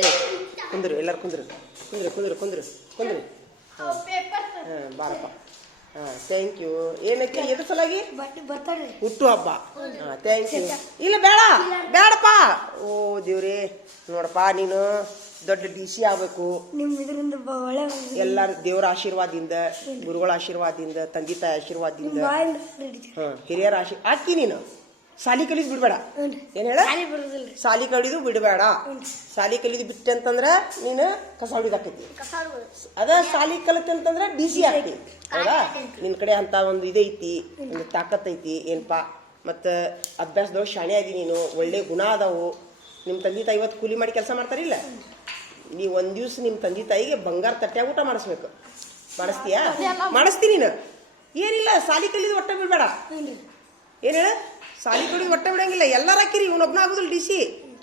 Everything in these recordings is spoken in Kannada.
ಏ ಕುಂದ್ರು ಎಲ್ಲರೂ ಕುಂದ್ರು ಕುಂದ್ರು ಕುಂದ್ರು ಕುಂದ್ರು ಕುಂದ್ರು ಹಾಂ ಬಾರಪ್ಪ ಹಾಂ ಥ್ಯಾಂಕ್ ಯು. ಏನಕ್ಕೆ ಎದ್ರ ಸಲಾಗಿ ಹುಟ್ಟು ಹಬ್ಬ? ಹಾಂ ಥ್ಯಾಂಕ್ ಯು. ಇಲ್ಲ ಬೇಡ ಬೇಡಪ್ಪ. ಓ ದೇವ್ರೇ ನೋಡಪ್ಪ, ನೀನು ದೊಡ್ಡ ಡಿ ಸಿ ಆಗಬೇಕು. ಎಲ್ಲರ ದೇವರ ಆಶೀರ್ವಾದದಿಂದ, ಗುರುಗಳ ಆಶೀರ್ವಾದದಿಂದ, ತಂದೆ ತಾಯಿ ಆಶೀರ್ವಾದದಿಂದ, ಹಿರಿಯರ ಆಕಿ ನೀನು ಸಾಲಿ ಕಲಿದು ಬಿಡ್ಬೇಡ. ಏನ್ ಹೇಳ? ಸಾಲಿ ಕಲಿದು ಬಿಡಬೇಡ. ಸಾಲಿ ಕಲಿದು ಬಿಟ್ಟೆ ಅಂತಂದ್ರ ನೀನು ಕಸ ಹೊಡಿದಾಕೈತಿ. ಅದ ಸಾಲಿ ಕಲಿತೆ ಅಂತಂದ್ರ ಡಿ ಸಿ ಆಗ್ತಿ. ಹೌದಾ? ನಿನ್ ಕಡೆ ಅಂತ ಒಂದು ಇದೈತಿ, ಒಂದು ತಾಕತ್ ಐತಿ ಏನಪ್ಪಾ. ಮತ್ತ ಅಭ್ಯಾಸದೊಳಗೆ ಶಾಣೆ ಆಗಿ ನೀನು, ಒಳ್ಳೆ ಗುಣ ಅದಾವು. ನಿಮ್ಮ ತಂದೆ ತಾಯಿ ಇವತ್ತು ಕೂಲಿ ಮಾಡಿ ಕೆಲಸ ಮಾಡ್ತಾರಿಲ್ಲ, ನೀವು ಒಂದ್ ದಿವ್ಸ ನಿಮ್ಮ ತಂದೆ ತಾಯಿಗೆ ಬಂಗಾರ ತಟ್ಟ್ಯಾಗ ಊಟ ಮಾಡಿಸ್ಬೇಕು. ಮಾಡಿಸ್ತೀಯಾ? ಮಾಡಿಸ್ತೀನಿ ನೀನು. ಏನಿಲ್ಲ, ಸಾಲಿ ಕಲಿದು ಒಟ್ಟ ಬಿಡ್ಬೇಡ. ಏನ್ ಹೇಳ? ಸಾಲಿ ಕಲಿದು ಒಟ್ಟ ಬಿಡಂಗಿಲ್ಲ. ಎಲ್ಲಾರು ಹಾಕಿರಿ, ಇವನೊಬ್ನ ಆಗುದಿಲ್ಲ ಡಿ ಸಿ.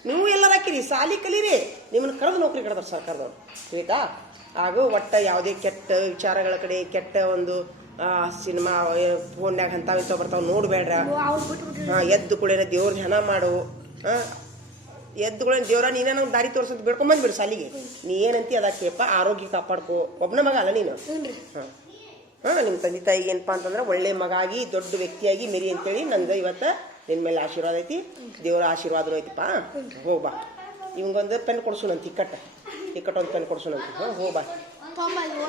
ನೀವು ಎಲ್ಲಾರು ಹಾಕಿರಿ, ಸಾಲಿ ಕಲೀರಿ. ನಿಮ್ಮನ್ನ ಕರೆದು ನೌಕರಿ ಕಡ್ದಾರ ಸರ್ಕಾರದವ್ರು. ಆಯ್ತಾ? ಹಾಗೂ ಒಟ್ಟ ಯಾವುದೇ ಕೆಟ್ಟ ವಿಚಾರಗಳ ಕಡೆ, ಕೆಟ್ಟ ಒಂದು ಸಿನಿಮಾ ಫೋನ್ಯಾಗ ಅಂತಾವ ಬರ್ತಾವ ನೋಡ್ಬೇಡ್ರ. ಎದ್ದು ಕೂಡ ದೇವ್ರ ಧ್ಯಾನ ಮಾಡು. ಎದ್ದುಗಳ ದೇವ್ರ ನೀನೇನೋ ದಾರಿ ತೋರ್ಸಂತ ಬಿಡ್ಕೊಂಬಂದ್ಬಿಡು ಸಾಲಿಗೆ. ನೀ ಏನಂತಿ ಅದಕ್ಕೆಪ್ಪ, ಆರೋಗ್ಯ ಕಾಪಾಡ್ಕೋ. ಒಬ್ಬನ ಮಗ ಅಲ್ಲ ನೀನು. ನಿಮ್ಮ ತಂದೆ ತಾಯಿಗೆ ಏನಪ್ಪಾ ಅಂತಂದ್ರೆ ಒಳ್ಳೆ ಮಗ ಆಗಿ ದೊಡ್ಡ ವ್ಯಕ್ತಿಯಾಗಿ ಮೆರಿ ಅಂತೇಳಿ ನಂದು ಇವತ್ತ ನಿನ್ ಮೇಲೆ ಆಶೀರ್ವಾದ ಐತಿ. ದೇವರ ಆಶೀರ್ವಾದನೂ ಐತಿಪ್ಪ. ಹೋಗ್ಬಾ. ಇವಂಗೊಂದು ಪೆನ್ ಕೊಡ್ಸೋಣಂತ, ಇಕ್ಕಟ್ಟು ಒಂದು ಪೆನ್ ಕೊಡ್ಸೋಣಂತ. ಹೋಗ್ಬಾ.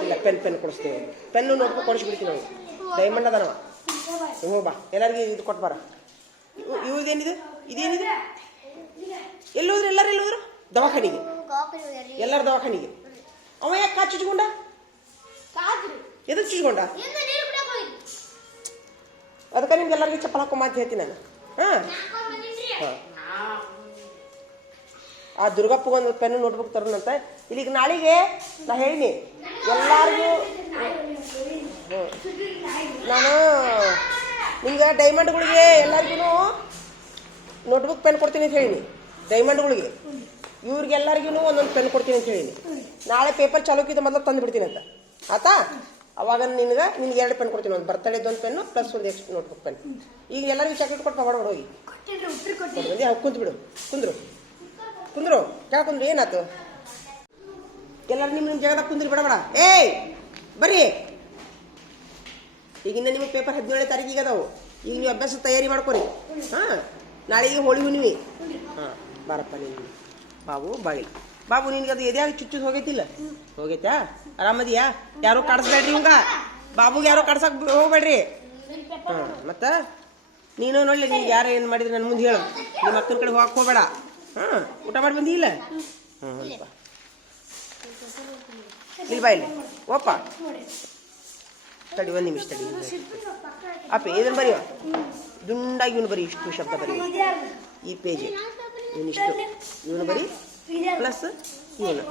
ಇಲ್ಲ, ಪೆನ್ ಕೊಡಿಸ್ತೀವಿ. ಪೆನ್ನು ನೋಡ್ಕೊ ಕೊಡಿಸ್ಬಿಡ್ತೀವಿ ನಾವು. ಡೈಮಂಡ್ ಅದನವ. ಹೋಗ್ಬಾ. ಎಲ್ಲರಿಗೂ ಇದು ಕೊಟ್ಬಾರ. ಇದೇನಿದೆ? ಇದೇನಿದೆ? ಎಲ್ಲೋದ್ರು? ಎಲ್ಲರೂ ಎಲ್ಲೋದ್ರು? ದವಾಖಾನಿಗೆ. ಎಲ್ಲರ ದವಾಖಾನಿಗೆ. ಅವ ಯಾಕೆ ಕಾಚು ಚುಚ್ಕೊಂಡ? ಎದಕ್ಕೆ ಚುಚ್ಕೊಂಡ? ಅದಕ್ಕೆ ನಿಮ್ಗೆ ಎಲ್ಲರಿಗೂ ಚಪ್ಪಲ್ ಹಾಕೋ ಮಾತು ಹೇಳ್ತೀನಿ ನಾನು. ಆ ದುರ್ಗಪ್ಪಗೊಂದು ಪೆನ್ ನೋಟ್ಬುಕ್ ತರೋಣಂತ. ಇಲ್ಲಿಗೆ ನಾಳೆಗೆ ನಾ ಹೇಳಿನಿ ಎಲ್ಲಾರಿಗೂ. ನಾನು ನಿಮ್ಗೆ ಡೈಮಂಡ್ಗಳಿಗೆ ಎಲ್ಲರಿಗೂ ನೋಟ್ಬುಕ್ ಪೆನ್ ಕೊಡ್ತೀನಿ ಅಂತ ಹೇಳಿನಿ. ಡೈಮಂಡ್ಗಳಿಗೆ ಇವ್ರಿಗೆಲ್ಲರಿಗೂ ಒಂದೊಂದು ಪೆನ್ ಕೊಡ್ತೀನಿ ಅಂತ ಹೇಳಿನಿ. ನಾಳೆ ಪೇಪರ್ ಚಾಲೂಕಿದ ಮೊದಲು ತಂದು ಬಿಡ್ತೀನಿ ಅಂತ. ಆತಾ? ಅವಾಗ ನಿನ್ಗೆ 2 ಪೆನ್ ಕೊಡ್ತೀನಿ. ಒಂದು ಬರ್ತಡೇದು ಒಂದು ಪೆನ್ನು ಪ್ಲಸ್ ಒಂದು ಎಕ್ಸ್ಟ್ರಾ ನೋಟ್ಬುಕ್ ಪೆನ್. ಈಗ ಎಲ್ಲರಿಗೂ ಚಾಕ್ಲೇಟ್ ಕೊಟ್ಟು ಹೊರಗಡೆ ಹೋಗಿ ಕುಂತು ಬಿಡು. ಕುಂದ್ರು ಯಾವ ಕುಂದ್ರು? ಏನಾಯ್ತು? ಎಲ್ಲರೂ ನಿಮ್ಮ ಜಾಗದಾಗ ಕುಂದ್ರಿ ಬಿಡಬೇಡ. ಏಯ್ ಬರ್ರಿ. ಈಗಿಂದ ನಿಮಗೆ ಪೇಪರ್ 17ನೇ ತಾರೀಕಿಗೆ ಅದಾವು. ಈಗ ನೀವು ಅಭ್ಯಾಸ ತಯಾರಿ ಮಾಡ್ಕೊರಿ. ನಾಳೆಗೆ ಹೋಳಿ ಹುಣ್ಣಿಮೆ. ಬಾರಪ್ಪ ನೀನು. ಬಾಬು ನಿನ್ಗೆ ಅದು ಎದ್ಯಾಗ ಚುಚ್ಚುದು ಹೋಗೈತಿಲ್ಲ? ಹೋಗೈತಾ? ಆರಾಮದಿಯಾ? ಯಾರು ಕಾಡಿಸ್ಬೇಡ್ರಿ ಇವಂಗ. ಬಾಬುಗೆ ಯಾರು ಕಾಡ್ಸಕ್ ಹೋಗ್ಬೇಡ್ರಿ. ಮತ್ತ ನೀನು ನೋಡ್ಲಿ, ನಿನ್ಗೆ ಯಾರು ಏನ್ ಮಾಡಿದ್ರೆ ನನ್ನ ಮುಂದೆ ಹೇಳು. ನಿಮ್ಮ ಅಕ್ಕನ ಕಡೆ ಹೋಗಕ್ ಹೋಗ್ಬೇಡ. ಊಟ ಮಾಡಿ ಬಂದಿ ಇಲ್ಲ? ಇಲ್ಲಿ ಬಾ. ಇಲ್ಲಿ ಓಪ ತಡಿ, 1 ನಿಮಿಷ ತಡಿ. ಅಪ್ಪ ಇದನ್ನ ಬರೀ ದುಂಡಾಗಿ ಇವನು ಬರೀ ಇಷ್ಟು ಶಬ್ದ ಬರೀ. ಈ ಪೇಜ್ ಇವನಿಷ್ಟು, ಇವನು ಬರೀ ಪ್ಲಸ್ ಇವನು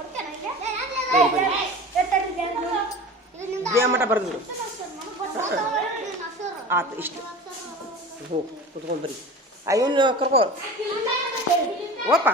ಮಠ ಬರೆದ್ರು. ಆತು ಇಷ್ಟು. ಕುತ್ಕೊಂಡು ಬರೀ. ಇವನು ಕರ್ಕೋ ಓಪ.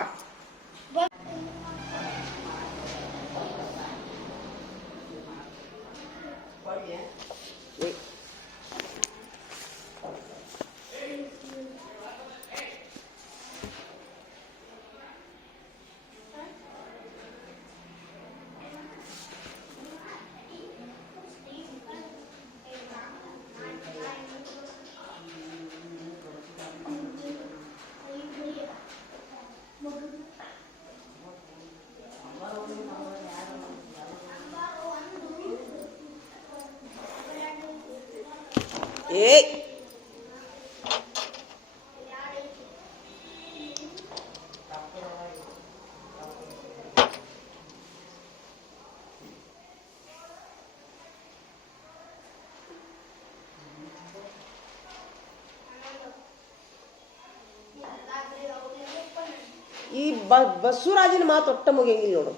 ಏಯ್ ಈ ಬಸವರಾಜನ ಮಾತು ಒಟ್ಟ ಮುಗಿಯಂಗಿಲ್ಲ ನೋಡು.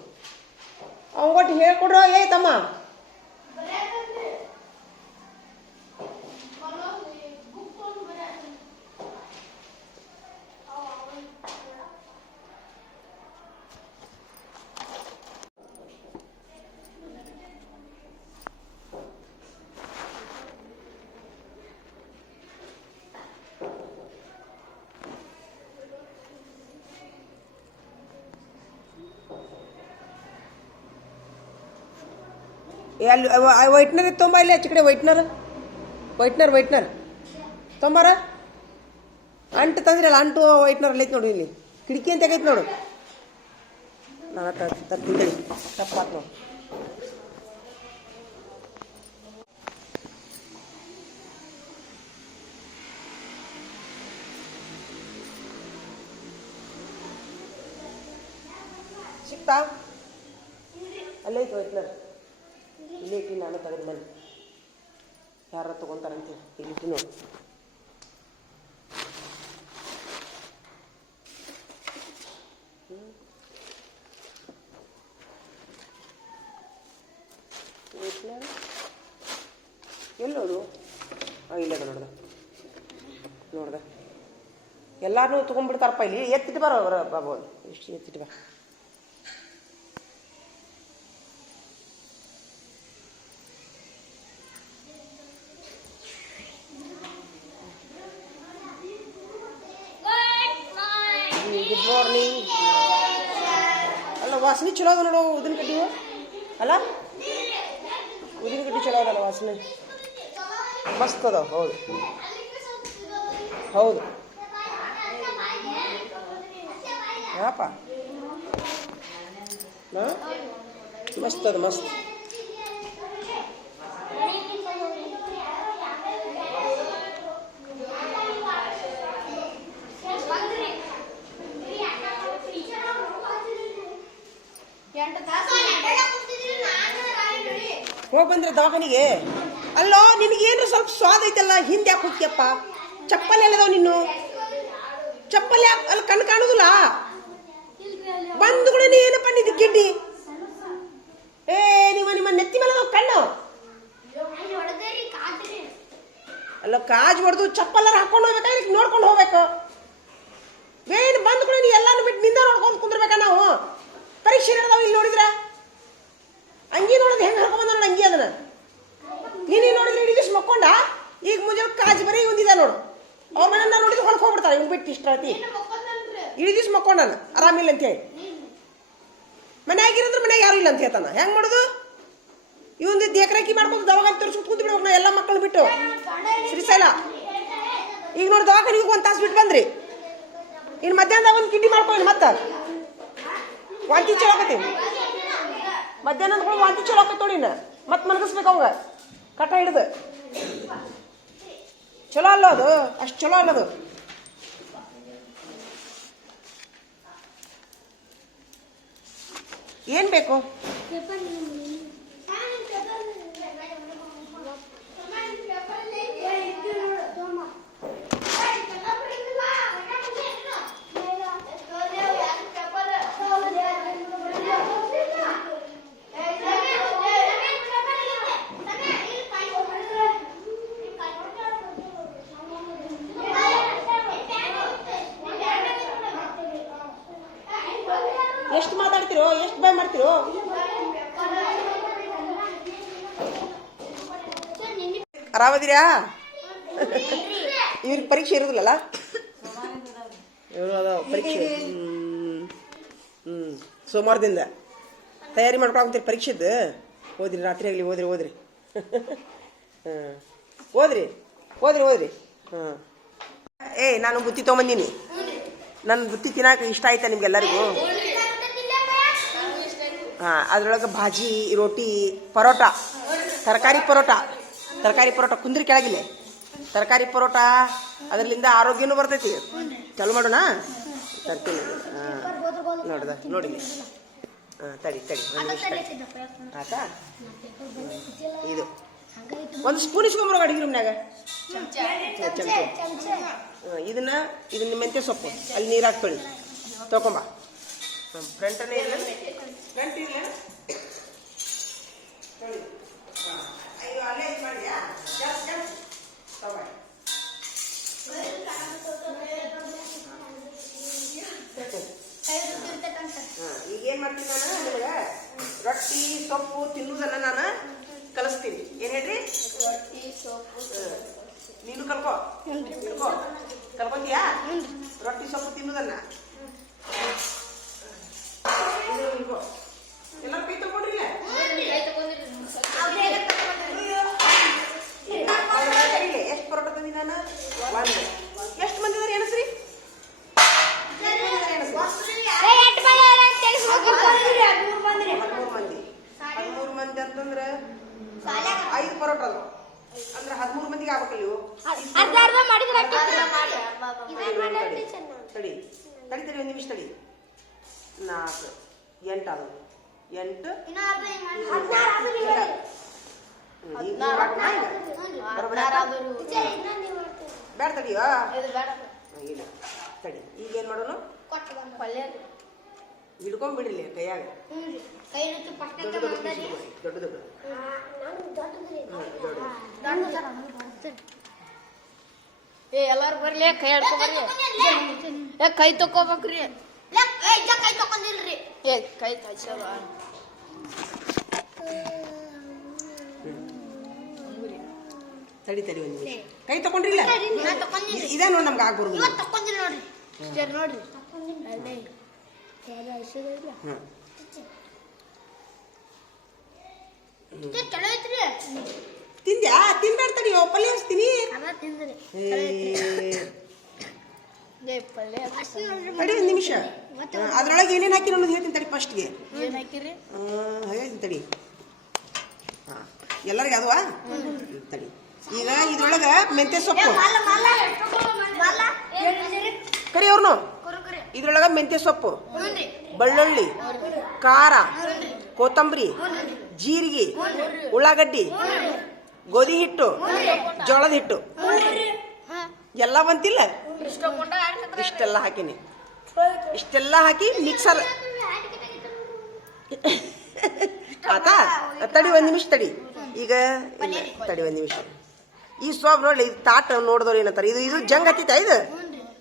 ಅವಗೊಟ್ಟು ಹೇಳ್ಕೊಡ್ರ. ಏ ತಮ್ಮ, ಅಲ್ಲಿ ವೈಟ್ನರ್ ತೊಂಬ ಇಲ್ಲಿ ಆಚೆ ಕಡೆ ವೈಟ್ನರ್ ತೊಂಬಾರ ಅಂಟು ತಂದ್ರಲ್ಲ ಅಂಟು ವೈಟ್ನರ್ ಅಲ್ಲಿ ಐತೆ ನೋಡಿ ಇಲ್ಲಿ ಕಿಟಕಿ ಅಂತ ಆಗೈತೆ ನೋಡು ನಾನು ತರ್ತೀನಿ ತಪ್ಪಾತ್ ನೋಡಿ ಸಿಕ್ತಾ ಅಲ್ಲೇ ಐತೆ ವೈಟ್ನರ್ ಇಲ್ಲೇ ಇಟ್ಟು ನಾನು ತೆಗೆದು ಬನ್ನಿ ಯಾರು ತೊಗೊತಾರಂತೆ ಇಲ್ಲಿ ನೋಡಿ ಎಲ್ಲೋದು ಇಲ್ಲದ ನೋಡ್ದೆ ಎಲ್ಲಾರು ತೊಗೊಂಡ್ಬಿಡ್ತಾರಪ್ಪ ಇಲ್ಲಿ ಎತ್ತಿಟ್ಟು ಬರೋ ಬಾಬು ಇಷ್ಟು ಎತ್ತಿಟ್ಟು ಬಾ ಗುಡ್ ಮಾರ್ನಿಂಗ್ ಅಲ್ಲ ವಾಸನೆ ಚಲೋ ಅದ ನೋಡು ಉದಿನ ಕಡ್ಡಿ ಅಲ್ಲ ಉದಿನ ಕಡ್ಡಿ ಚಲೋ ಅದಲ್ಲ ವಾಸನೆ ಮಸ್ತ್ ಅದಾವ ಹೌದು ಯಾಪ ಮಸ್ತ್ ಅದ ಮಸ್ತ್ ಹೋಗಿ ಬಂದ್ರೆ ದವಾಖಾನಿಗೆ ಅಲ್ಲೋ ನಿನಗೇನು ಸ್ವಲ್ಪ ಸ್ವಾದ ಐತಲ್ಲ ಹಿಂದೆ ಯಾಕೆ ಹೋಗ್ಯಪ್ಪ ಚಪ್ಪಲಿ ಎಲ್ಲದಾವ ನೀನು ಚಪ್ಪಲಿ ಅಲ್ಲಿ ಕಣ್ಣು ಕಾಣುದಿಲ್ಲ ಬಂದು ಕೂಡ ಏನಪ್ಪ ನಿದ್ದು ಗಿಡ್ಡಿ ನಿಮ್ಮ ನೆತ್ತಿ ಮೇಲೆ ಕಣ್ಣು ಅಲ್ಲ ಕಾಜ್ ಹೊಡೆದು ಚಪ್ಪಲ್ಲಾರ ಹಾಕೊಂಡು ಹೋಗ್ಬೇಕಾದ್ರೆ ನೋಡ್ಕೊಂಡು ಹೋಗ್ಬೇಕು ಏನು ಬಂದು ಕೂಡ ನೀ ಎಲ್ಲಾನು ಬಿಟ್ಟು ನಿಂದ ನೋಡ್ಕೊಂಡು ಕುಂದಿರ್ಬೇಕ ನಾವು ಪರೀಕ್ಷೆ ನಡೆದಾವ ಇಲ್ಲಿ ನೋಡಿದ್ರ ಅಂಗಿ ನೋಡಿದ್ರೆ ಹೆಂಗೆ ಹಾಕೊಂಡ್ ನೋಡ ಅಂಗಿ ಅದನ್ನ ನೀನು ನೋಡಿದ್ರೆ ಇಡೀ ದಿವ್ಸ ಮಕ್ಕೊಂಡ ಈಗ ಮುಂಜಾನೆ ಕಾಜ್ ಬರೀ ಒಂದಿದ ನೋಡು ಅವ್ರ ಮನೆಯನ್ನ ನೋಡಿದ್ರೆ ಹೊಳಕ್ ಹೋಗ್ಬಿಡ್ತಾರೆ ಇವ್ ಬಿಟ್ಟು ಇಷ್ಟ ಐತಿ ಇಡೀ ದಿವ್ಸ ಮಕ್ಕೊಂಡ ಆರಾಮಿಲ್ಲ ಅಂತ ಹೇಳಿ ಮನ್ಯಾಗಿರಂದ್ರೆ ಮನ್ಯಾಗ ಯಾರು ಇಲ್ಲ ಅಂತ ಹೇಳ್ತಾನ ಹೆಂಗ್ ಮಾಡೋದು ಇವಂದು ದೇಕರೇಕಿ ಮಾಡ್ಕೊಂಡು ದವಾಖಾನೆ ತೋರಿಸ್ಕೊಂಡು ಕುಂತು ಬಿಡ್ಬೇಕು ನಾ ಎಲ್ಲ ಮಕ್ಕಳು ಬಿಟ್ಟು ಶ್ರೀಶೈಲ ಈಗ ನೋಡಿ ದವಾಖಾನಿಗೆ ಒಂದು ತಾಸು ಬಿಟ್ಟು ಬಂದ್ರಿ ಇನ್ನು ಮಧ್ಯಾಹ್ನದಾಗ ಒಂದು ಕಿಡ್ಡಿ ಮಾಡ್ಕೊಂಡು ಮತ್ತೆ ವಾಂತಿ ಚಲೋ ಆಕತ್ತೀವಿ ಮಧ್ಯಾಹ್ನ ಅಂದ್ಕೊಂಡು ವಾಂತಿ ಚಲೋ ಆಕತ್ ನೋಡಿ ಮತ್ತೆ ಮಲಗಿಸ್ಬೇಕು ಅವಂಗ ಕಟ್ಟ ಹಿಡ್ದು ಚಲೋ ಅಲ್ಲ ಅದು ಅಷ್ಟು ಚಲೋ ಅಲ್ಲದು ಏನ್ ಬೇಕು ಎಷ್ಟು ಮಾತಾಡ್ತಿರೋ ಎಷ್ಟು ಬಾಯ್ ಮಾಡ್ತಿರೋ ಆರಾಮದಿರಾ ಇವ್ರಿಗೆ ಪರೀಕ್ಷೆ ಇರೋದಿಲ್ಲಲ್ಲ ಇವರು ಅದಾವ ಪರೀಕ್ಷೆ ಸೋಮವಾರದಿಂದ ತಯಾರಿ ಮಾಡ್ಕೊಳಂತೀರಿ ಪರೀಕ್ಷೆದ್ದು ಓದ್ರಿ ರಾತ್ರಿ ಆಗಲಿ ಓದ್ರಿ ಓದ್ರಿ ಹಾಂ ನಾನು ಬುತ್ತಿ ತೊಗೊಂಬಂದೀನಿ ನನ್ನ ಬುತ್ತಿ ತಿನ್ನಕ್ಕೆ ಇಷ್ಟ ಆಯ್ತಾ ನಿಮ್ಗೆಲ್ಲರಿಗೂ ಹಾಂ ಅದ್ರೊಳಗೆ ಭಾಜಿ ರೋಟಿ ಪರೋಟ ತರಕಾರಿ ಪರೋಟ ಕುಂದ್ರಿ ಕೆಳಗಿಲ್ಲ ತರಕಾರಿ ಪರೋಟ ಅದರಿಂದ ಆರೋಗ್ಯನೂ ಬರ್ತೈತಿ ಚಾಲು ಮಾಡೋಣ ತರ್ತೀನಿ ಹಾಂ ನೋಡಿ ಹಾಂ ತಡಿ ಆತಾ ಇದು ಒಂದು ಸ್ಪೂನ್ ಇಸ್ಕೊಂಬರೋ ಅಡಿಗೆ ರೂಮ್ನಾಗ ಚಮಚ ಇದನ್ನ ಮೆಂತ್ಯ ಸೊಪ್ಪು ಅಲ್ಲಿ ನೀರು ಹಾಕ್ಕೊಳ್ಳಿ ತೊಗೊಂಬ ಫ್ರಂಟನೇ ಇಲ್ಲ ಫ್ರಂಟ್ ಇಲ್ಲ ಅಯ್ಯೋ ಅಲ್ಲೇ ಇದು ಮಾಡಿಯಾ ಈಗೇನು ಮಾಡ್ತೀನಿ ನಾನು ನಿಮಗೆ ರೊಟ್ಟಿ ಸೊಪ್ಪು ತಿನ್ನುವುದನ್ನು ನಾನು ಕಲಿಸ್ತೀನಿ ಏನು ಹೇಳ್ರಿ ರೊಟ್ಟಿ ಸೊಪ್ಪು ನೀನು ಕಲ್ಕೊಂತೀಯಾ ರೊಟ್ಟಿ ಸೊಪ್ಪು ತಿನ್ನುವುದನ್ನ ಎಲ್ಲರೂ ಕೈ ತಗೊಂಡ್ರಿಲ್ಲ ಒಂದು. ಎಷ್ಟು ಮಂದಿ ಇದಾರೆ ಎಣಸ್ರಿ? 13 ಮಂದಿ ಅಂತಂದ್ರೆ 5 ಪರೋಟ ಅದಾವ ಅಂದ್ರೆ 13 ಮಂದಿಗೆ ಆಗ್ಬೇಕಲ್ಲ ಇವು. ತಡಿ ಒಂದು ನಿಮಿಷ ತಡಿ. 4 8 ಆದವು 8 ಬೇಡ ತಡಿಯೋ ಇಲ್ಲ ತಡಿ. ಈಗ ಏನ್ ಮಾಡೋಣ? ಹಿಡ್ಕೊಂಡ್ಬಿಡ್ರಿ ಕೈಯಾಗ ದೊಡ್ಡ ದೊಡ್ಡ ಎಲ್ಲಾರು ಬರ್ಲಿ ಕೈ ಹಿಡ್ಕೊಬರ್ರಿ. ಕೈ ತಕೋಬೇಕ್ರಿ. ಕೈ ತಕೊಂಡಿಲ್ರಿ. ಕೈ ಕಚ್ಚವ ತಡಿ ಒಂದು ನಿಮಿಷ. ಕೈ ತಕೊಂಡ್ರಿಲ್ಲ ಇದೇ ನೋಡಿ ನಮ್ಗೆ ಆಗ್ಬಾರ್ದು. ನೋಡ್ರಿ ತಿಂದ್ಯಾ? ತಿನ್ಬೇಡ ತಡಿಯೋ, ಪಲ್ಯ ಹಚ್ತೀನಿ. ತಡಿ ಒಂದು ನಿಮಿಷ. ಅದ್ರೊಳಗೆ ಏನೇನು ಹಾಕಿ ಅನ್ನೋದು ಹೇಳ್ತೀನಿ ತಡಿ. ಫಸ್ಟ್ಗೆ ಹೇಳ್ತೀನಿ ತಡಿ. ಎಲ್ಲರಿಗೆ ಅದುವಾ ತಡಿ. ಈಗ ಇದ್ರೊಳಗೆ ಮೆಂತ್ಯ ಸೊಪ್ಪು ಕರಿ ಅವ್ರನು. ಇದ್ರೊಳಗೆ ಮೆಂತ್ಯ ಸೊಪ್ಪು, ಬೆಳ್ಳುಳ್ಳಿ, ಖಾರ, ಕೊತ್ತಂಬರಿ, ಜೀರಿಗೆ, ಉಳ್ಳಾಗಡ್ಡಿ, ಗೋಧಿ ಹಿಟ್ಟು, ಜೋಳದ ಹಿಟ್ಟು ಎಲ್ಲ ಬಂತಿಲ್ಲ. ಇಷ್ಟೆಲ್ಲ ಹಾಕಿನಿ. ಇಷ್ಟೆಲ್ಲ ಹಾಕಿ ಮಿಕ್ಸರ್ ಆತಾ. ತಡಿ ಒಂದು ನಿಮಿಷ ತಡಿ. ಈಗ ತಡಿ ಒಂದು ನಿಮಿಷ. ಈ ಸೋಪ್ ನೋಡಿ, ತಾಟ ನೋಡಿದವ್ರು ಏನಂತಾರೆ, ಇದು ಜಂಗ್ ಹತ್ತಿತ್ತ ಇದು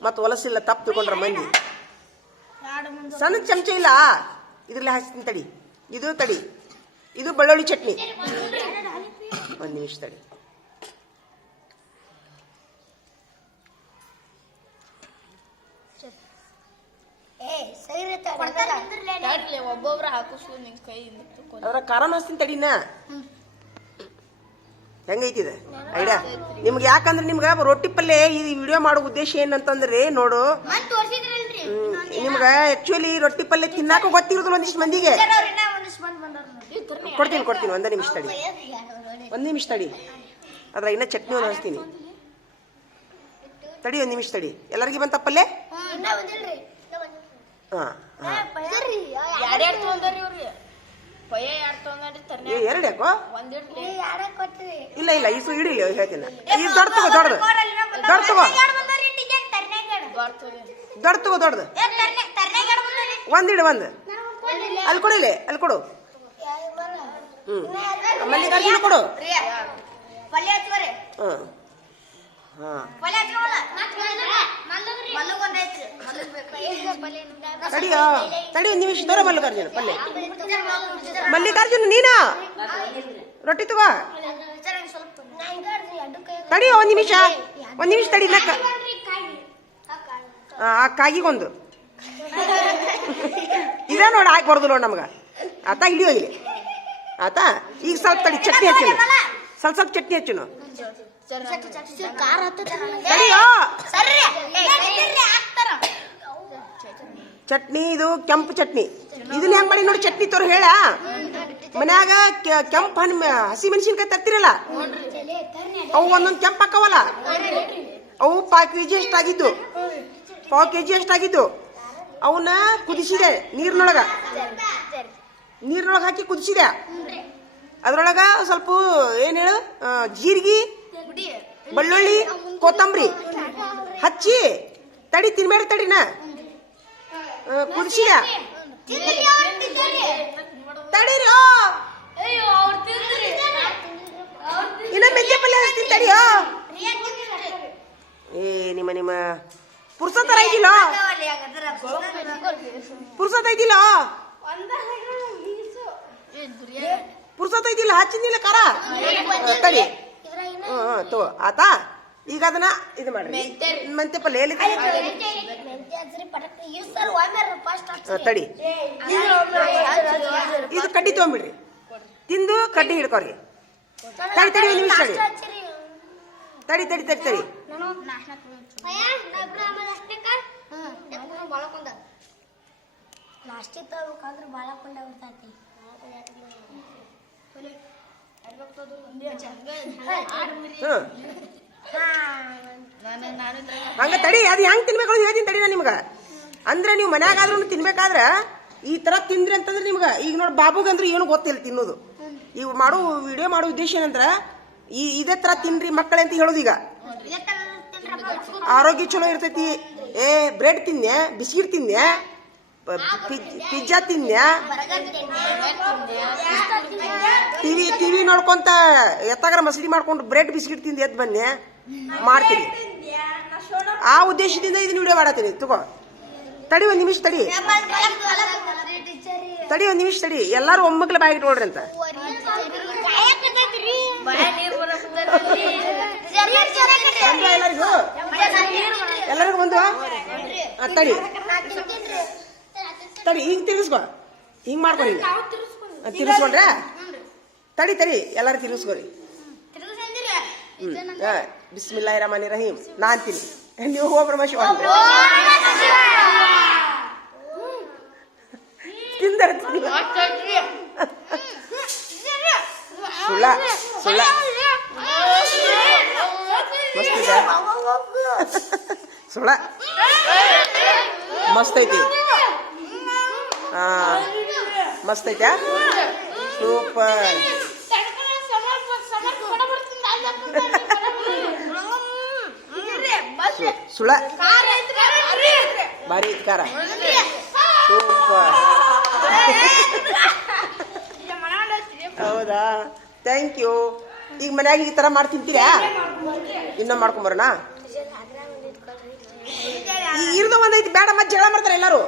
ಮತ್ತು ಹೊಲಸಿಲ್ಲ. ತಪ್ಪು ತಿಳ್ಕೊಂಡ್ರ ಮಂದಿ. ಸಣ್ಣ ಚಮಚ ಇಲ್ಲ ಇದ್ರಲ್ಲಿ ಹಾಕ್ತೀನಿ ತಡಿ. ಇದು ತಡಿ, ಇದು ಬೆಳ್ಳುಳ್ಳಿ ಚಟ್ನಿ. ಒಂದು ನಿಮಿಷ ತಡಿ. ಒಬ್ಬೊಬ್ರ ಹಾಕಿಸ್ ಕೈ ಅದ್ರ ಖಾರನ ಹಚ್ತೀನಿ ತಡಿನ. ಹೆಂಗೈತಿದೆ ಐಡಿಯಾ ನಿಮ್ಗೆ? ಯಾಕಂದ್ರೆ ನಿಮ್ಗೆ ರೊಟ್ಟಿ ಪಲ್ಯ ಈ ವಿಡಿಯೋ ಮಾಡೋ ಉದ್ದೇಶ ಏನಂತಂದ್ರೆ ನೋಡು, ನಿಮ್ಗೆ ಆಕ್ಚುಲಿ ರೊಟ್ಟಿ ಪಲ್ಯ ತಿನ್ನಾಕ ಗೊತ್ತಿರೋದು ಒಂದಿಷ್ಟು ಮಂದಿಗೆ. ಕೊಡ್ತೀನಿ ಒಂದೇ ನಿಮಿಷ ತಡಿ. ಒಂದು ನಿಮಿಷ ತಡಿ. ಅದ್ರ ಇನ್ನ ಚಟ್ನಿ ಒಂದು ಹಚ್ತೀನಿ ತಡಿ. ಒಂದು ನಿಮಿಷ ತಡಿ. ಎಲ್ಲರಿಗೂ ಬಂತ ಪಲ್ಯ? ಎರಡು ಯಾಕೋ? ಇಲ್ಲ ಇಸು ಇಡಿ ಹೇಳ್ತೀನಿ. ಈಗ ದೊಡ್ಡ ತಗೋ, ದೊಡ್ಡದು ಒಂದಿಡು. ಒಂದು ಅಲ್ಲಿ ಕೊಡಿಲ್ಲ, ಅಲ್ಲಿ ಕೊಡು. ಮಲ್ಲಿಕಾರ್ಜುನ ಕೊಡು. ತಡಿ ಒಂದು ನಿಮಿಷ. ದೂರ ಮಲ್ಲಿಕಾರ್ಜುನ ಪಲ್ಯ. ಮಲ್ಲಿಕಾರ್ಜುನ ನೀನಾ ರೊಟ್ಟಿ ತಗೋ. ತಡಿ ಒಂದ್ ನಿಮಿಷ ತಡಿ. ನಕ್ಕ ಕಾಗಿಗೊಂದು ಇದೇ ನೋಡಿ ಹಾಕ್ಬಾರ್ದು ನೋಡಿ ನಮ್ಗ. ಆತ ಹಿಡಿಯೋ ಇಲ್ಲಿ ಆತ. ಈಗ ಸ್ವಲ್ಪ ತಡಿ, ಚಟ್ನಿ ಹಚ್ಚಿನ. ಸ್ವಲ್ಪ ಚಟ್ನಿ ಹಚ್ಚಿನ. ಚಟ್ನಿ ಇದು ಕೆಂಪು ಚಟ್ನಿ. ಇದನ್ನ ಹೆಂಗ್ ಮಾಡಿ ನೋಡಿ ಚಟ್ನಿ ತೋರು ಹೇಳ. ಮನ್ಯಾಗ ಕೆಂಪು ಹಸಿ ಮೆಣಸಿನ್ಕಾಯಿ ತರ್ತಿರಲ್ಲ, ಅವು ಒಂದೊಂದು ಕೆಂಪು ಹಾಕವಲ್ಲ, ಅವು 5 kg ಅಷ್ಟಾಗಿದ್ದು, 1/4 kg ಅಷ್ಟಾಗಿದ್ದು. ಅವನ್ನ ಕುದಿಸಿದೆ ನೀರಿನೊಳಗ ಹಾಕಿ ಕುದಿಸಿದೆ. ಅದ್ರೊಳಗ ಸ್ವಲ್ಪ ಏನ್ ಹೇಳು, ಜೀರಿಗೆ, ಬೆಳ್ಳುಳ್ಳಿ, ಕೊತ್ತಂಬರಿ ಹಚ್ಚಿ ತಡಿ. ತಿನ್ಬೇಡ ತಡಿನ. ಕುದಿಸಿದ ತಡೀರಿ. ಇನ್ನ ಮೆಂತ್ಯ ಪಲ್ಯ ಹಚ್ತೀನಿ ತಡಿಯೋ. ನಿಮ್ಮ ಪುರ್ಸತ್ತರ ಐತಿಲ್ಲ, ಪುರ್ಸತ್ ಐತಿಲ್ಲ, ಹಚ್ಚಿದ್ನಿಲ್ಲ ಖಾರ. ತಡಿ ತಗೋ ಆತಾ. ಈಗ ಅದನ್ನ ಇದು ಮಾಡ್ರಿ. ಮೆಂತ್ಯ ಪಲ್ಯ ಎಲ್ಲಿ ತಡಿ. ಇದು ಕಡ್ಡಿ ತಗೊಂಬಿಡ್ರಿ. ತಿಂದು ಕಡ್ಡಿ ಹಿಡ್ಕೊರಿ. ತಡಿ ಒಂದು ನಿಮಿಷ ತಡಿ. ತಡಿ ತಡಿ ತಡಿ ತಡಿ ನಾಷ್ಟಿಕ್ ತಗೋಬೇಕಾದ್ರೆ ಬಾಳ ಕೊಂಡ ಬಿಡ್ತೈತಿ ಹಂಗ ತಡಿ ಅದು ಹೆಂಗ್ ತಿನ್ಬೇಕು ಅಂತ ಹೇಳ್ತೀನಿ ತಡಿ ನಾ ನಿಮ್ಗ. ಅಂದ್ರೆ ನೀವು ಮನ್ಯಾಗಾದ್ರೂ ತಿನ್ಬೇಕಾದ್ರೆ ಈ ತರ ತಿಂದ್ರಿ ಅಂತಂದ್ರೆ ನಿಮ್ಗ ಈಗ ನೋಡಿ ಬಾಬುಗಂದ್ರೆ ಏನು ಗೊತ್ತಿಲ್ಲ ತಿನ್ನೋದು. ಈಗ ಮಾಡೋ ವಿಡಿಯೋ ಮಾಡೋ ಉದ್ದೇಶ ಏನಂದ್ರ ಇದೇ ತರ ತಿನ್ರಿ ಮಕ್ಕಳೇ ಅಂತ ಹೇಳೋದು. ಈಗ ಆರೋಗ್ಯ ಚಲೋ ಇರ್ತೈತಿ. ಬ್ರೆಡ್ ತಿನ್ನೆ, ಬಿಸ್ಕಿಟ್ ತಿನ್ನೆ, ಪಿಜ್ಜಾ ತಿನ್ನೆ, ಟಿವಿ ನೋಡ್ಕೊಂತ ಎತ್ತಾಗ್ರ ಮಸೀದಿ ಮಾಡ್ಕೊಂಡು ಬ್ರೆಡ್ ಬಿಸ್ಕಿಟ್ ತಿಂದು ಎದ್ದು ಬನ್ನಿ ಮಾಡ್ತೀರಿ. ಆ ಉದ್ದೇಶದಿಂದ ಇದನ್ನ ವಿಡಿಯೋ ಮಾಡತ್ತೀನಿ. ತಗೋ ತಡಿ ಒಂದ್ ನಿಮಿಷ ತಡಿ ಒಂದ್ ನಿಮಿಷ ತಡಿ. ಎಲ್ಲಾರು ಒಮ್ಮಕ್ಲೆ ಬಾಯಿ ಇಟ್ಕೊಳ್ರಿ ಅಂತ. ಎಲ್ಲರಿಗೂ ಬಂದು ತಡಿ ತಡಿ ಹಿಂಗ್ ತಿರ್ಗಿಸ್ಕೊ, ಹಿಂಗ್ ಮಾಡ್ಕೊರಿ. ತಿರ್ಗಿಸ್ಕೊಂಡ್ರೆ ತಡಿ ತಡಿ ಎಲ್ಲಾರು ತಿರ್ಗಿಸ್ಕೊರಿ. ಬಿಸ್ಮಿಲ್ಲಾಹಿರ್ ರಹಮಾನಿರ್ ರಹೀಮ್ ನಾ ಅಂತೀನಿ, ನೀವು ಓಂ ನಮಃ ಶಿವಾಯ ತಿಂದರೆ ಸುಳ್ಳ ಸುಳ್ಳ ಸುಳ್ಳ ಮಸ್ತ್ ಐತಿ. ಮಸ್ತ್ ಐತಾ? ಸೂಪರ್. ಸುಳ್ಳ ಭಾರಿ ಐತಿ ಖಾರ. ಸೂಪರ್. ಹೌದಾ, ಥ್ಯಾಂಕ್ ಯು. ಈಗ ಮನ್ಯಾಗ ಈ ತರ ಮಾಡಿ ತಿಂತೀರಾ? ಇನ್ನ ಮಾಡ್ಕೊಂಬರೋಣ. ಇರ್ದ ಒಂದೈತಿ ಬೇಡ ಮತ್ತೆ ಜಗಳ ಮಾಡ್ತಾರೆ ಎಲ್ಲಾರು.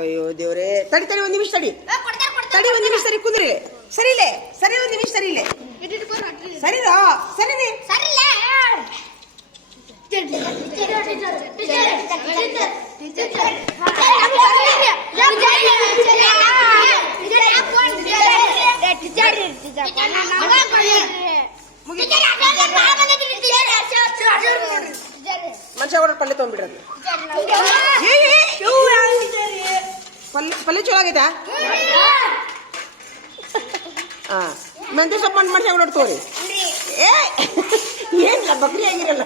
ಅಯ್ಯೋ ದೇವ್ರೆ, ತಡಿ ತಡಿ ಒಂದ್ ನಿಮಿಷ ತಡಿ ಒಂದ್ ನಿಮಿಷ ಸರಿ ಕುಂದ್ರಿ. ಸರಿಲೇ ಸರಿ ಒಂದ್ ನಿಮಿಷ ಸರಿಲೇ ಸರಿರೋ ಸರಿ ರೀ ಮನುಷ್ಯ ಕೂಡ ಪಲ್ಯ ತಗೊಂಡ್ಬಿಡ್ರಿ. ಪಲ್ಯ ಚಲೋ ಆಗೈತಾ? ಮೆಂತ್ಯ ಸೊಪ್ಪು ಮನುಷ್ಯ ನೋಡಿ ತಗೋರಿ. ಏನಿಲ್ಲ ಬಕ್ರಿ ಆಗಿರಲ್ಲ.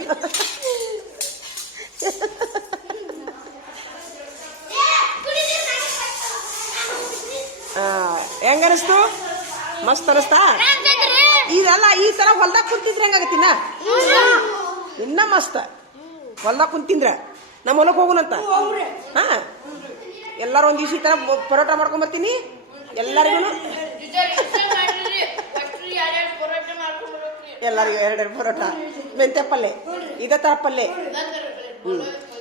ಹೆಂಗ ಅನಿಸ್ತು? ಮಸ್ತ್ ಅನಿಸ್ತಾ? ಇದೆಲ್ಲ ಈ ತರ ಹೊಲ್ದಾಗ ಕುಂತಿದ್ರೆ ಹೆಂಗಾಗತ್ತಿನ ಇನ್ನ ಮಸ್ತ್. ಹೊಲ್ದಾಗ ಕುಂತಿಂದ್ರ ನಮ್ಮ ಹೊಲಕ್ಕೆ ಹೋಗುನಂತ. ಎಲ್ಲಾರು ಒಂದ್ ದಿವ್ಸ ಈ ತರ ಪರೋಟ ಮಾಡ್ಕೊಂಡ್ ಬರ್ತೀನಿ ಎಲ್ಲರಿಗೂ. ಎಲ್ಲರಿಗೂ ಎರಡೆರಡು ಪರೋಟ, ಮೆಂತ್ಯ ಪಲ್ಯ, ಇದೇ ತರ ಪಲ್ಯ.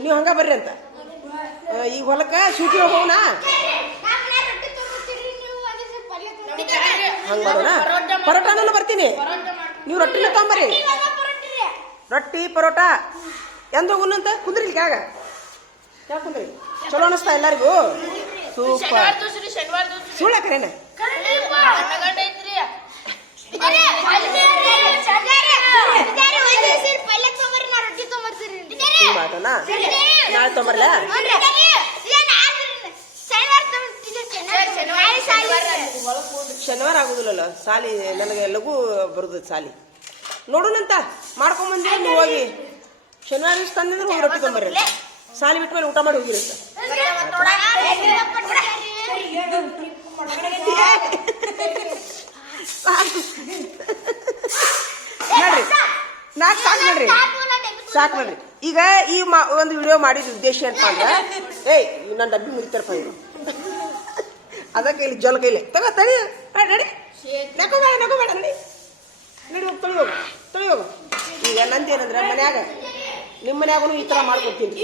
ನೀವು ಹಂಗ ಬರ್ರಿ ಅಂತ. ಈಗ ಹೊಲಕ್ಕ ಸೂಟಿ ಹೋಗೋಣ. ಹಂಗ ಮಾಡೋಣ. ಪರೋಟಾನು ಬರ್ತೀನಿ, ನೀವು ರೊಟ್ಟಿನ ತಗೊಂಬರ್ರಿ. ರೊಟ್ಟಿ ಪರೋಟ ಎಂದ ಹೋಗುನಂತ. ಕುಂದ್ರಿ ಕೆಳಗ ಕುಂದ್ರಿ. ಚಲೋ ಅನಿಸ್ತಾ ಎಲ್ಲರಿಗೂ? ಸೂಪರ್. ಸುಳ್ಳ ಕರೇನ ಮಾತನಾ? ನಾಳೆ ತೊಂಬರ್ಲ? ಶನಿವಾರ ಆಗುದಿಲ್ಲಲ್ಲ ಸಾಲಿ. ನನಗೆ ಲಘು ಬರುದ ಸಾಲಿ. ನೋಡೋಣಂತ ಮಾಡ್ಕೊಂಬಂದ್ರೆ ನೀವು ಹೋಗಿ. ಶನಿವಾರ ದಿವಸ ತಂದಿದ್ರೆ ಹೋಗಿ ರೊಟ್ಟಿ ತೊಂಬರ್ರಿ. ಸಾಲಿ ಬಿಟ್ಟ ಮೇಲೆ ಊಟ ಮಾಡಿ ಹೋಗಿರುತ್ತೆ. ನೋಡ್ರಿ ನಾಕ್ ಸಾಕು ನೋಡ್ರಿ, ಸಾಕು ನೋಡ್ರಿ. ಈಗ ಈ ಒಂದು ವಿಡಿಯೋ ಮಾಡಿದ ಉದ್ದೇಶ ಏನಪ್ಪ ಅಂದ್ರೆ, ನನ್ನ ಡಬ್ಬಿ ಮುರಿತಾರಪ್ಪ ಇವರು. ಅದಕ್ಕೆ ಇಲ್ಲಿ ಜೋಲ ಕೈಲಿ ತಗೋ ತಳಿ ನಡಿ. ನಗೋಬೇಡ ನಗೋಬೇಡ ನಡಿ ನಡಿ ಹೋಗಿ ತೊಳಿ ಹೋಗು. ಈಗ ನಂದೇನಂದ್ರೆ ಮನ್ಯಾಗ ನಿಮ್ಮ ಮನ್ಯಾಗೂ ಈ ತರ ಮಾಡ್ಕೊತೀನಿ.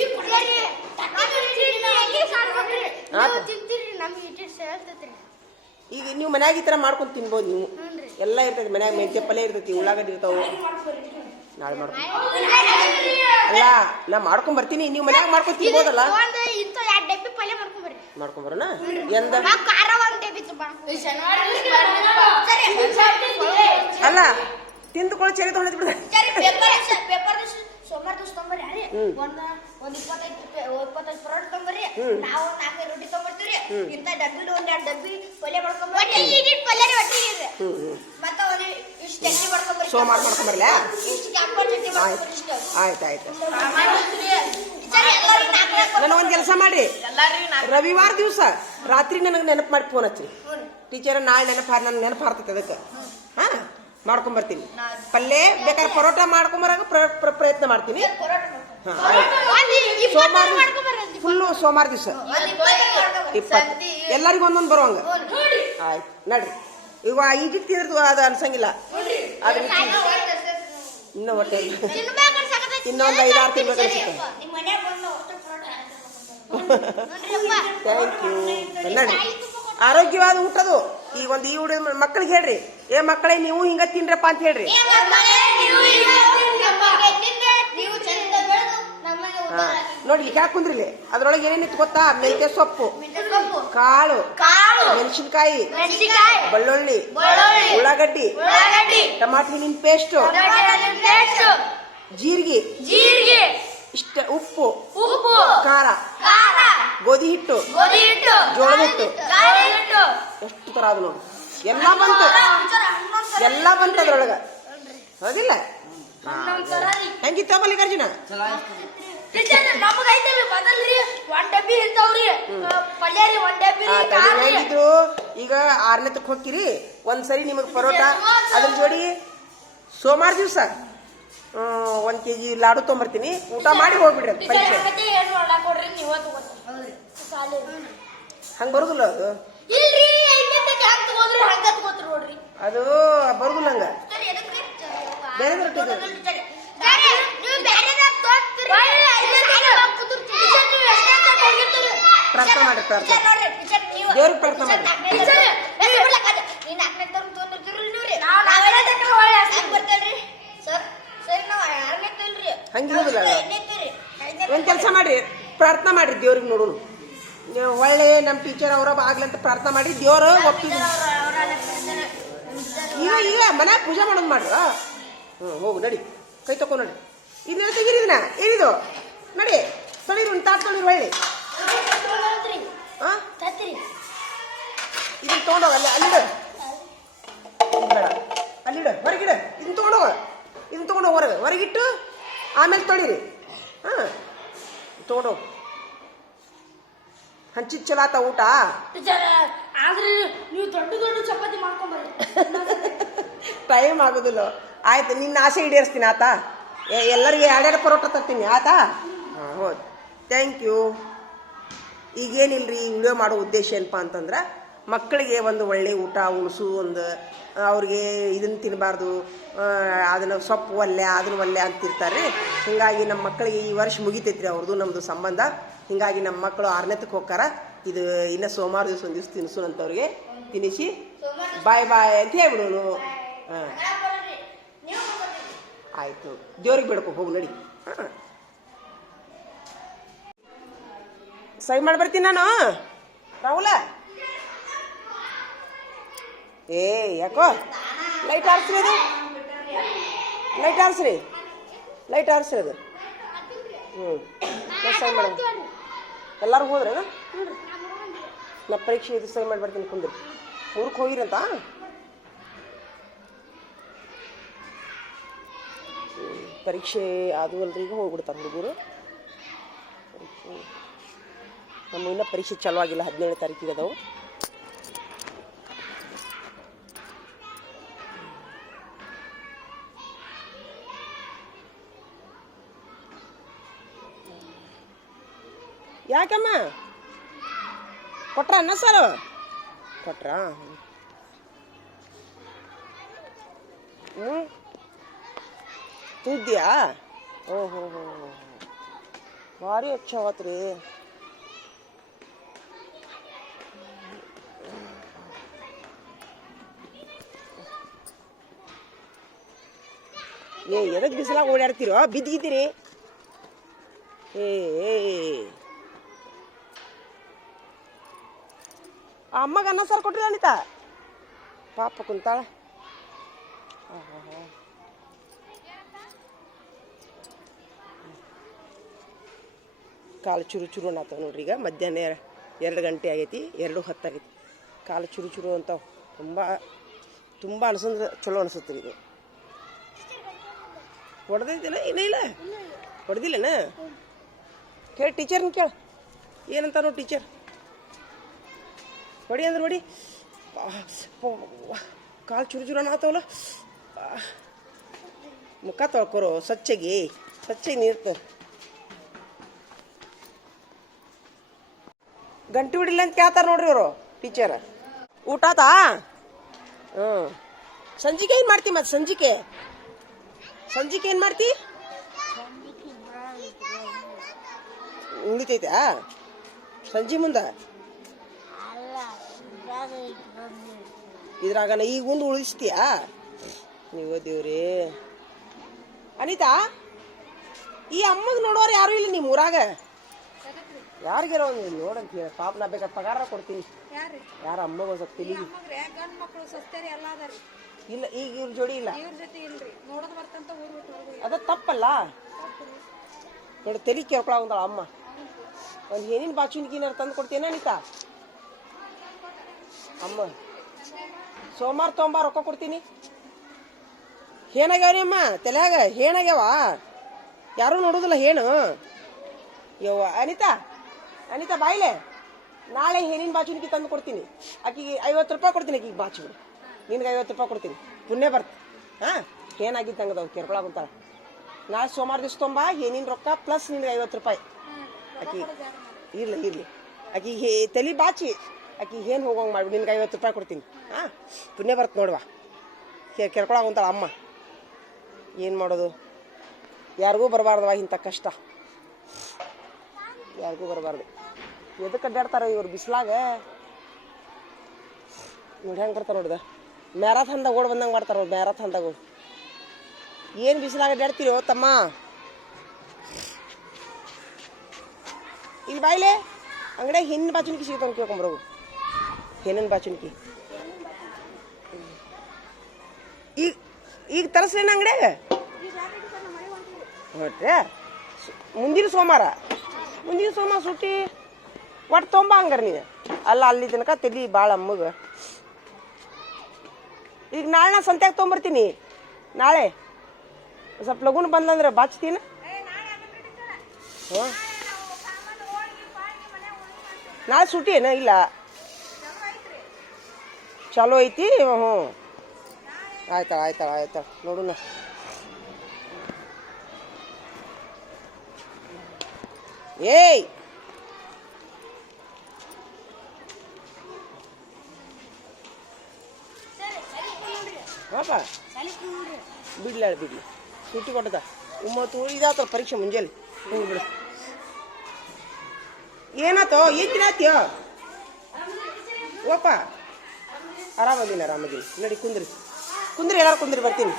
ಈಗ ನೀವು ಮನ್ಯಾಗ ಈ ತರ ಮಾಡ್ಕೊಂಡು ತಿನ್ಬೋದು. ನೀವು ಎಲ್ಲ ಇರ್ತೈತಿ ಮನ್ಯಾಗ. ಮೆಂತ್ಯ ಪಲ್ಯ ಇರ್ತೈತಿ, ಉಳ್ಳಾಗಡ್ಡಿ ಇರ್ತಾವ. ನಾಳೆ ಮಾಡ್ಕೊಂಡು ಅಲ್ಲ ನಾ ಮಾಡ್ಕೊಂಡ್ ಬರ್ತೀನಿ. ನೀವು ಮನ್ಯಾಗ ಮಾಡ್ಕೊಂಡು ತಿನ್ಬೋದಲ್ಲ. ಮಾಡ್ಕೊಂಬರೋಣ. ಎಂದ ಅಲ್ಲ ತಿಂದುಕೊಳ್ಳಿ ಚೇರಿ ತೊಗೊಂಡು ಬಿಡ್ತಾರೆ. ಪೇಪರ್ ಸೋಮವಾರ ದಿವಸ ತೊಂಬರಿ ಅರಿ ಒಂದ್ 25 ಪರೋಟ ತೊಂಬರಿ, ನಾವು 4 ರೊಟ್ಟಿ ತೊಂಬರ್ತೀವ್ರಿ. ಇಂತ ಡಬ್ಬಿ 1-2 ಡಬ್ಬಿ ಪಲ್ಯ ಮಾಡ್ಕೊಂಬರ್ರಿ, ಮತ್ತೆ ಒಂದ್ ಇಷ್ಟು ಚಟ್ನಿ ಮಾಡ್ಕೊಂಬರ್ರಿ. ಸೋಮವಾರ ಮಾಡ್ಕೊಂಬರ್ಲ? ಇಷ್ಟು ಕ್ಯಾಂಪರ್ ಚಟ್ನಿ ಮಾಡ್ಕೊಂಬರ್ರಿ. ಇಷ್ಟು ಆಯ್ತು. ನನ್ನ ಒಂದ್ ಕೆಲಸ ಮಾಡಿ, ರವಿವಾರ ದಿವಸ ರಾತ್ರಿ ನನಗೆ ನೆನಪು ಮಾಡಿ ಫೋನ್ ಹಚ್ಚ್ರಿ. ಟೀಚರ್ ನಾಳೆ ನೆನಪು ಹಾರ್ತೈತೆ ಅದಕ್ಕೆ. ಹಾ, ಮಾಡ್ಕೊಂಬರ್ತೀನಿ. ಪಲ್ಯ ಬೇಕಾದ್ರೆ ಪರೋಟ ಮಾಡ್ಕೊಂಬರಾಗ ಪ್ರಯತ್ನ ಮಾಡ್ತೀನಿ. ಫುಲ್ಲು ಸೋಮವಾರ ದಿವಸ 20 ಎಲ್ಲರಿಗೂ ಒಂದೊಂದು ಬರುವಂಗ. ಆಯ್ತು ನಡ್ರಿ. ಈಗ ಈಗ ತಿಂದ್ರದು ಅದು ಅನ್ಸಂಗಿಲ್ಲ. ಅದ್ರ ಇನ್ನೂ ಹೊಟ್ಟೆ ಇನ್ನೊಂದು 5-6 ತಿಂಗಳು ಅನ್ಸುತ್ತೆ. Thank you. ನಡ್ರಿ, ಆರೋಗ್ಯವಾದ ಊಟದು ಈಗ ಒಂದು ಈ ಊಟ ಮಕ್ಕಳಿಗೆ ಹೇಳ್ರಿ, ಏ ಮಕ್ಕಳೇ ನೀವು ಹಿಂಗ ತಿನ್ರಪ್ಪ ಅಂತ ಹೇಳ್ರಿ. ನೋಡಿ ಈಗ ಯಾಕೆ ಕುಂದ್ರಿಲಿ, ಅದ್ರೊಳಗೆ ಏನೇನಿತ್ತು ಗೊತ್ತಾ? ಮೆಂತ್ಯ ಸೊಪ್ಪು, ಕಾಳು, ಮೆಣಸಿನ್ಕಾಯಿ, ಬೆಳ್ಳುಳ್ಳಿ, ಉಳ್ಳಾಗಡ್ಡಿ, ಟಮಾಟಿ ಹಣ್ಣಿನ ಪೇಸ್ಟ್, ಜೀರಿಗೆ, ಇಷ್ಟ, ಉಪ್ಪು, ಖಾರ, ಗೋಧಿ ಹಿಟ್ಟು, ಜೋಳದ ಹಿಟ್ಟು, ಎಷ್ಟು ತರ ಅದು ನೋಡಿ. ಎಲ್ಲ ಬಂತು ಅದ್ರೊಳಗ, ಹೌದಿಲ್ಲ? ಹೆಂಗಿತ್ತ ಮಲ್ಲಿಕಾರ್ಜುನ? ಹೇಗಿದ್ರು ಈಗ 6ನೇತಕ್ಕೆ ಹೋಗ್ತೀರಿ, ಒಂದ್ಸರಿ ನಿಮಗ್ ಪರೋಟ ಅದ್ರ ಜೋಡಿ ಸೋಮವಾರ ದಿವಸ 1 kg ಲಾಡು ತೊಗೊಂಬರ್ತೀನಿ. ಊಟ ಮಾಡಿ ಹೋಗ್ಬಿಡ್ರಿ. ಪರೀಕ್ಷೆ ಹಂಗ ಬರುದಿಲ್ಲ ಅದು, ಅದು ಬರುದಿಲ್ಲ ಹಂಗ. ಬೇರೆ ಪ್ರಾರ್ಥನೆ ಮಾಡಿ, ದೇವ್ರಿಗೆ ಪ್ರಾರ್ಥನೆ ಮಾಡಿ. ಹಂಗಿರೋದಿಲ್ಲ. ಒಂದ್ ಕೆಲಸ ಮಾಡ್ರಿ, ಪ್ರಾರ್ಥನೆ ಮಾಡ್ರಿ ದೇವ್ರಿಗೆ. ನೋಡೋಣ, ಒಳ್ಳೆ ನಮ್ಮ ಟೀಚರ್ ಅವರ ಆಗ್ಲಂತ ಪ್ರಾರ್ಥನೆ ಮಾಡಿ ದೇವ್ರ ಒಪ್ಪಿದ್ರು. ಈಗ ಮನ್ಯಾಗ ಪೂಜೆ ಮಾಡೋದು ಮಾಡ್ರ. ಹೋಗು ನಡಿ, ಕೈ ತಕೊ ನೋಡಿ. ಇದನ್ನೆಲ್ಲ ತೆಗೀರಿದನ ಏನಿದು ನಡಿ, ತೊಳಿರಿ, ಒಂದು ತಾಟ್ ತೊಳಿರಿ ಒಳ್ಳೆ. ಇದನ್ನ ತೊಗೊಂಡೋಗ, ಅಲ್ಲಿಡ, ಅಲ್ಲಿಡ, ಹೊರಗಿಡ. ಇದನ್ನ ತೊಗೊಂಡೋಗ, ಹೊರಗಿಟ್ಟು ಆಮೇಲೆ ತೊಳಿರಿ. ಹಾ, ತೊಗೊಂಡೋಗ. ಹಂಚಿದ್ ಚಲೋ ಆತ ಊಟ. ನೀವು ದೊಡ್ಡ ಚಪಾತಿ ಮಾಡ್ಕೊಂಬರ್ರಿ. ಟೈಮ್ ಆಗೋದಿಲ್ಲ. ಆಯ್ತು, ನಿನ್ನ ಆಸೆ ಈಡೇರಿಸ್ತೀನಿ ಆತ. ಎಲ್ಲರಿಗೆ 2 ಪರೋಟ ತರ್ತೀನಿ ಆತಾ. ಹಾಂ, ಹೌದು. Thank you. ಈಗೇನಿಲ್ರಿ, ಈ ವಿಡಿಯೋ ಮಾಡೋ ಉದ್ದೇಶ ಏನಪ್ಪ ಅಂತಂದ್ರೆ, ಮಕ್ಕಳಿಗೆ ಒಂದು ಒಳ್ಳೆ ಊಟ ಉಣಿಸು. ಒಂದು ಅವ್ರಿಗೆ ಇದನ್ನು ತಿನ್ನಬಾರ್ದು, ಅದನ್ನು ಸೊಪ್ಪು ಒಲ್ಲೆ ಅದನ್ನು ಒಲ್ಲೆ ಅಂತಿರ್ತಾರೆ. ಹೀಗಾಗಿ ನಮ್ಮ ಮಕ್ಕಳಿಗೆ ಈ ವರ್ಷ ಮುಗಿತೈತ್ರಿ ಅವ್ರದ್ದು ನಮ್ಮದು ಸಂಬಂಧ. ಹೀಗಾಗಿ ನಮ್ಮ ಮಕ್ಕಳು 6ನೇತಕ್ಕೆ ಹೋಗ್ತಾರ. ಇದು ಇನ್ನು ಸೋಮವಾರ ದಿವಸ ಒಂದು ದಿವಸ ತಿನ್ನಿಸು ಅಂತವ್ರಿಗೆ ತಿನ್ನಿಸಿ ಬಾಯ್ ಅಂತ ಹೇಳ್ಬಿಡೋನು. ಹಾಂ, ಆಯಿತು. ದೇವ್ರಿಗೆ ಬೇಡ್ಕೊ, ಹೋಗು ನಡಿ. ಹಾಂ, ಸಹಿ ಮಾಡಿ ಬರ್ತೀನಿ ನಾನು. ರಾಹುಲ, ಏ ಯಾಕೋ ಲೈಟ್ ಆರಿಸ್ರಿ, ಅದು ಲೈಟ್ ಆರಿಸ್ರಿ ಅದು. ಸಹಿ ಮಾಡ. ಎಲ್ಲರೂ ಹೋದ್ರೆ ನಾ ಪರೀಕ್ಷೆ ಇದು ಸಹಿ ಮಾಡಿ ಬರ್ತೀನಿ. ಕುಂದ್ರಿ, ಊರಿಗೆ ಹೋಗಿರಂತ. ಪರೀಕ್ಷೆ ಅದು ಅಲ್ರಿ, ಈಗ ಹೋಗ್ಬಿಡ್ತಾರೆ ಹುಡುಗರು. ನಮ್ಮ ಇನ್ನೂ ಪರೀಕ್ಷೆ ಚಾಲೂ ಆಗಿಲ್ಲ, 17ನೇ ತಾರೀಕಿಗೆ ಅದಾವು. ಯಾಕಮ್ಮ ಕೊಟ್ರ ಅನ್ನ ಸಾರು ಕೊಟ್ರ? ತಿಂದ್ಯಾ? ಓಹೋ, ಭಾರಿ ಹೆಚ್ಚಾವತ್ರಿ. ಎದಕ್ಕೆ ಬಿಸಿಲಾಗ ಓಡಾಡ್ತೀರೋ? ಬಿದ್ದಿದ್ದೀರಿ. ಅಮ್ಮಗೆ ಅನ್ನ ಸಾರು ಕೊಟ್ರಿ ಅನಿತಾ? ಪಾಪ ಕುಂತಾಳ. ಕಾಲು ಚುರು ಚುರು ಅನ್ನತ್ತವ ನೋಡ್ರಿ. ಈಗ ಮಧ್ಯಾಹ್ನ 2 ಗಂಟೆ ಆಗೈತಿ, 2:10 ಆಗೈತಿ. ಕಾಲು ಚುರು ಚುರು ಅಂತಾವ. ತುಂಬ ಅನ್ಸಂದ್ರೆ ಚಲೋ ಅನಿಸುತ್ತೆ ಇದು. ಹೊಡೆದೈತಿಲ್ಲ ಇನ್ನೂ ಇಲ್ಲ ಹೊಡೆದಿಲ್ಲನ? ಕೇಳಿ ಟೀಚರ್ನ ಕೇಳು ಏನಂತ ನೋಡಿ ಟೀಚರ್. ಹೊಡಿ ಅಂದ್ರೆ ಹೊಡಿ. ಕಾಲು ಚುರು ಚುರು ಅನ್ನತ್ತವಲ್ಲ. ಮುಖ ತೊಳ್ಕೊರೋ ಸ್ವಚ್ಛಗೆ ನೀರ್ತ. ಗಂಟೆ ಹೊಡಿಲ್ಲ ಅಂತ ಕೇಳ್ತಾರೆ ನೋಡ್ರಿ ಇವರು ಟೀಚರ್. ಊಟ ಆತಾ? ಹ್ಞೂ. ಸಂಜಿಕೆ ಏನು ಮಾಡ್ತಿ? ಮತ್ತೆ ಸಂಜಿಕೆ ಏನು ಮಾಡ್ತಿ? ಉಳಿತೈತಾ ಸಂಜೆ ಮುಂದೆ? ಇದ್ರಾಗನ ಈಗ ಉಂಡು ಉಳಿಸ್ತೀಯಾ ನೀವು? ದೇವ್ರಿ ಅನಿತಾ, ಈ ಅಮ್ಮಗೆ ನೋಡೋರು ಯಾರು ಇಲ್ಲ ನಿಮ್ಮ ಊರಾಗ? ಯಾರಿಗಾರ ಒಂದು ನೋಡಂತ ಹೇಳಿ ಪಾಪ. ನಾ ಬೇಕಾದ ಪಗಾರ ಕೊಡ್ತೀನಿ. ಯಾರ ಅಮ್ಮಗ ಒಂದು ಸ್ವಲ್ಪ ತಿಳಿ ಇಲ್ಲ. ಈಗ ಇವ್ರ ಜೋಡಿ ಇಲ್ಲ. ಅದ ತಪ್ಪಲ್ಲ ನೋಡಿ. ತಲೆ ಕೇಳ್ಕೊಳಂದಾಳ ಅಮ್ಮ. ಒಂದು ಏನಿನ ಬಾಚುನ್ಕಿನಾರು ತಂದು ಕೊಡ್ತೇನೆ ಅನಿತಾ? ಅಮ್ಮ ಸೋಮವಾರ ತೊಂಬಾರ ರೊಕ್ಕ ಕೊಡ್ತೀನಿ. ಏನಾಗ್ಯಾವ್ರಿ ಅಮ್ಮ ತಲೆಯಾಗ? ಏನಾಗ್ಯಾವ? ಯಾರೂ ನೋಡೋದಿಲ್ಲ ಏನು? ಯವ್ವ ಅನಿತಾ ಬಾಯಿಲೆ. ನಾಳೆ ಏನಿನ ಬಾಚುನ್ಕಿ ತಂದು ಕೊಡ್ತೀನಿ. ಆಕಿಗೆ 50 ರೂಪಾಯಿ ಕೊಡ್ತೀನಿ. ಆಕಿಗೆ ಬಾಚು ನಿನ್ಗೆ 50 ರೂಪಾಯಿ ಕೊಡ್ತೀನಿ. ಪುಣ್ಯ ಬರ್ತ. ಹಾಂ ಏನಾಗಿತ್ತು ಹಂಗದವು ಕೇಳ್ಕೊಳಕಂತಾಳ. ನಾಳೆ ಸೋಮವಾರ ದಿವ್ಸ ತೊಂಬ ಏನಿನ ರೊಕ್ಕ ಪ್ಲಸ್ ನಿನ್ಗೆ 50 ರೂಪಾಯಿ. ಆಕಿ ಇರಲಿ ಆಕಿಗೆ ತಲೆ ಬಾಚಿ ಆಕಿಗೆ ಏನು ಹೋಗೋಂಗೆ ಮಾಡ್ಬಿಡಿ. ನಿನ್ಗೆ 50 ರೂಪಾಯಿ ಕೊಡ್ತೀನಿ. ಹಾಂ ಪುಣ್ಯ ಬರ್ತ ನೋಡುವ. ಕೇಳ್ಕೊಳಕಂತಾಳ ಅಮ್ಮ. ಏನು ಮಾಡೋದು? ಯಾರಿಗೂ ಬರಬಾರ್ದವ ಇಂಥ ಕಷ್ಟ. ಯಾರಿಗೂ ಬರಬಾರ್ದು. ಎದಕ್ಕೆ ಅಡ್ಡಾಡ್ತಾರ ಇವ್ರು ಬಿಸಿಲಾಗ? ನೋಡಿ ಹೆಂಗೆ ಬರ್ತಾರೆ ನೋಡಿದ. ಮ್ಯಾರಥಾನ್ದಾಗ ಓಡ್ ಬಂದಂಗೆ ಮಾಡ್ತಾರೆ ಅವ್ರು. ಮ್ಯಾರಥಾನ್ದಾಗ ಏನು ಬಿಸಿಲಾಗ ಅಡ್ಡಾಡ್ತೀರೋ ತಮ್ಮ? ಇಲ್ಲಿ ಬಾಯಿಲೆ ಅಂಗಡಿಯಾಗ ಹೆಣ್ಣಿನ ಬಾಚುನ್ಕಿ ಸಿಗ್ತಾವ ಕೇಳ್ಕೊಂಬರೋಗು. ಹೆಣ್ಣಿನ ಬಾಚುನ್ಕಿ ಈಗ ತರಿಸ್ಲೇನ ಅಂಗಡಿಯಾಗ? ನೋಡ್ರಿ ಮುಂದಿನ ಸೋಮವಾರ ಸುಟ್ಟಿ ಒಟ್ಟು ತೊಂಬ ಹಂಗಾರ ನೀನು. ಅಲ್ಲ ಅಲ್ಲಿ ತನಕ ತಲಿ ಭಾಳ ಅಮ್ಮಗ. ಈಗ ನಾಳೆ ನಾ ಸಂತ್ಯಾಗ ತೊಗೊಂಬರ್ತೀನಿ. ನಾಳೆ ಸ್ವಲ್ಪ ಲಗುನ ಬಂದಂದ್ರೆ ಬಾಚ್ತೀನಿ. ಹ್ಞೂ ನಾಳೆ ಸುಟ್ಟಿ ಏನ? ಇಲ್ಲ ಚಲೋ ಐತಿ. ಹ್ಞೂ ಆಯ್ತಾಳ ನೋಡುನ. ಏಯ್ ಪಾಪ ಬಿಡ್ಲಿ ಸುಟ್ಟಿ ಕೊಟ್ಟದ 9 ಇದಾತ ಪರೀಕ್ಷೆ ಮುಂಜಾನೆ. ಹ್ಞೂ ಬಿಡು. ಏನಾತೋ ಏನಾತ್ಯೋ? ಓಪ ಆರಾಮದೀನಿ ನಡಿ ಕುಂದ್ರಿ ಎಲ್ಲಾರು ಕುಂದ್ರಿ ಬರ್ತೀನಿ.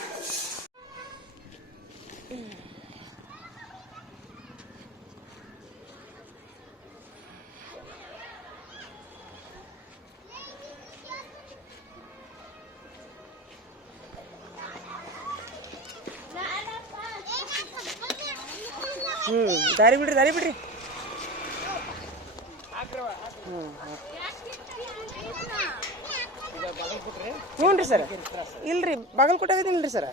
ದಾರಿ ಬಿಡ್ರಿ. ಹ್ಞೂ ರೀ ಸರ್. ಇಲ್ರಿ ಬಾಗಲಕೋಟೆ ಆಗೈತಿಲ್ರಿ ಸರ್.